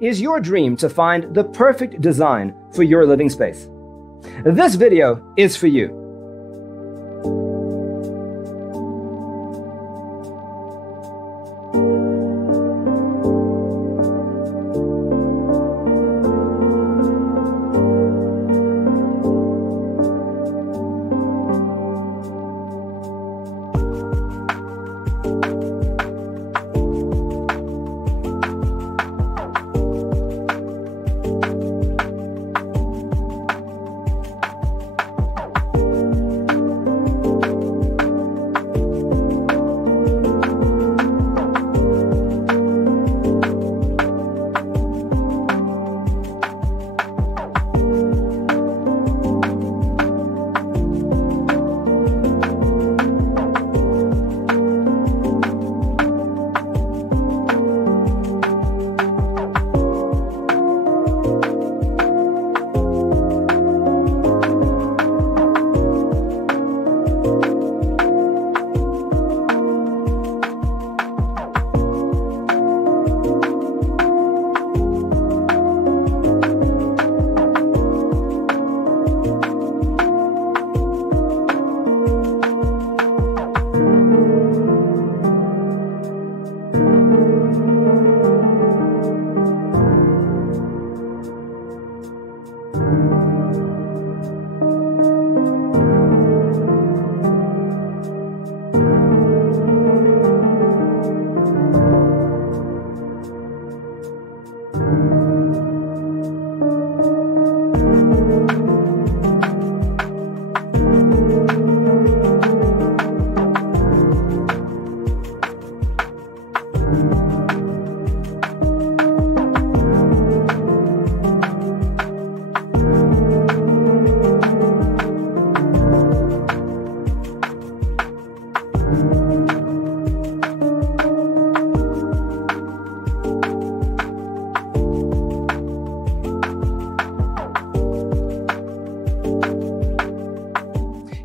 Is your dream to find the perfect design for your living space? This video is for you.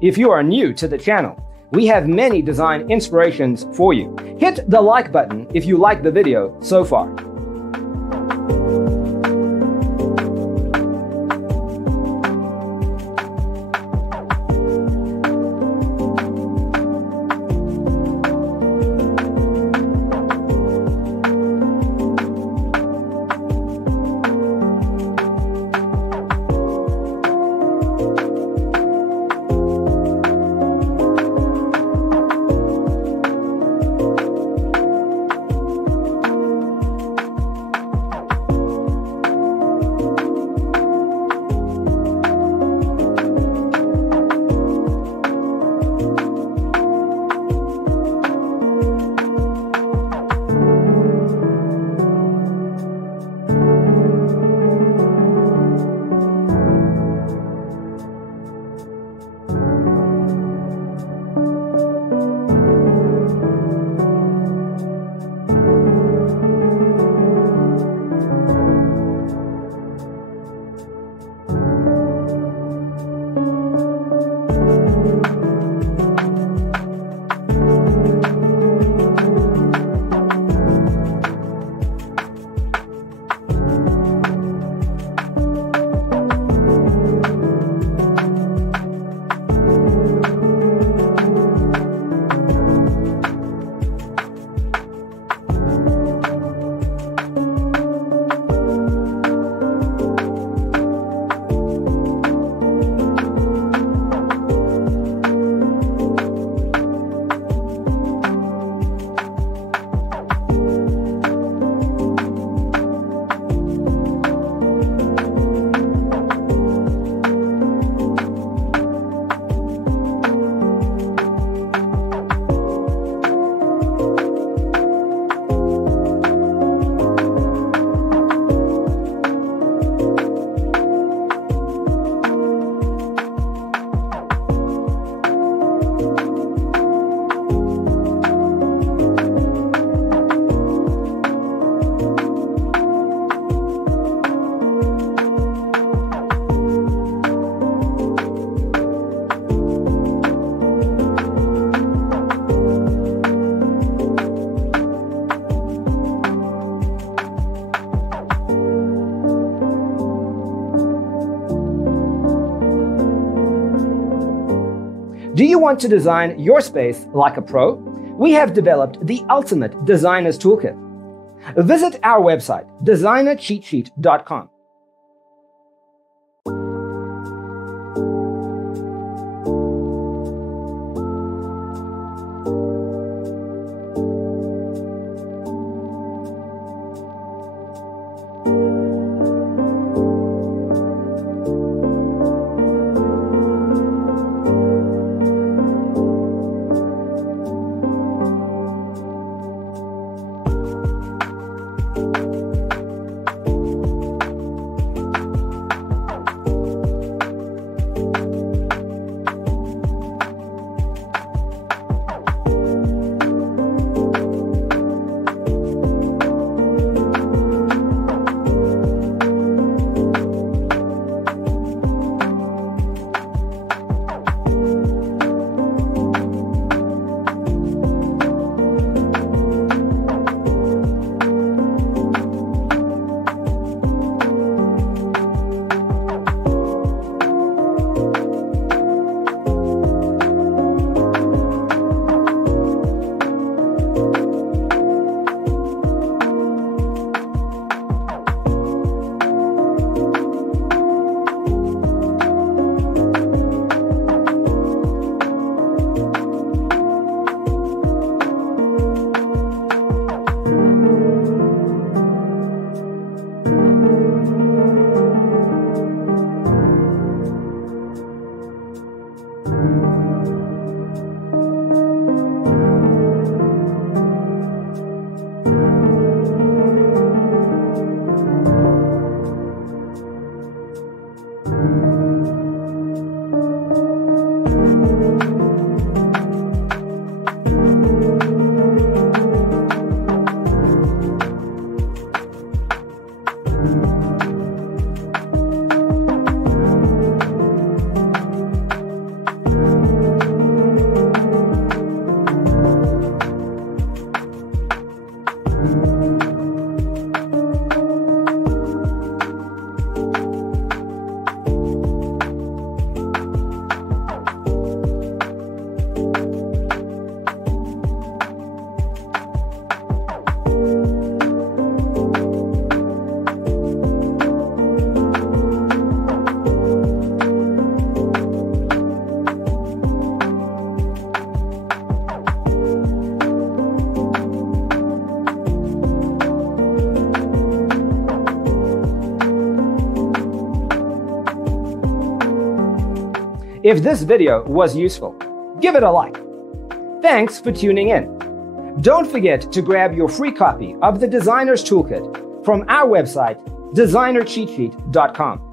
If you are new to the channel, we have many design inspirations for you. Hit the like button if you like the video so far. Do you want to design your space like a pro? We have developed the ultimate designer's toolkit. Visit our website, designercheatsheet.com. If this video was useful, give it a like. Thanks for tuning in. Don't forget to grab your free copy of the Designer's Toolkit from our website, designercheatsheet.com.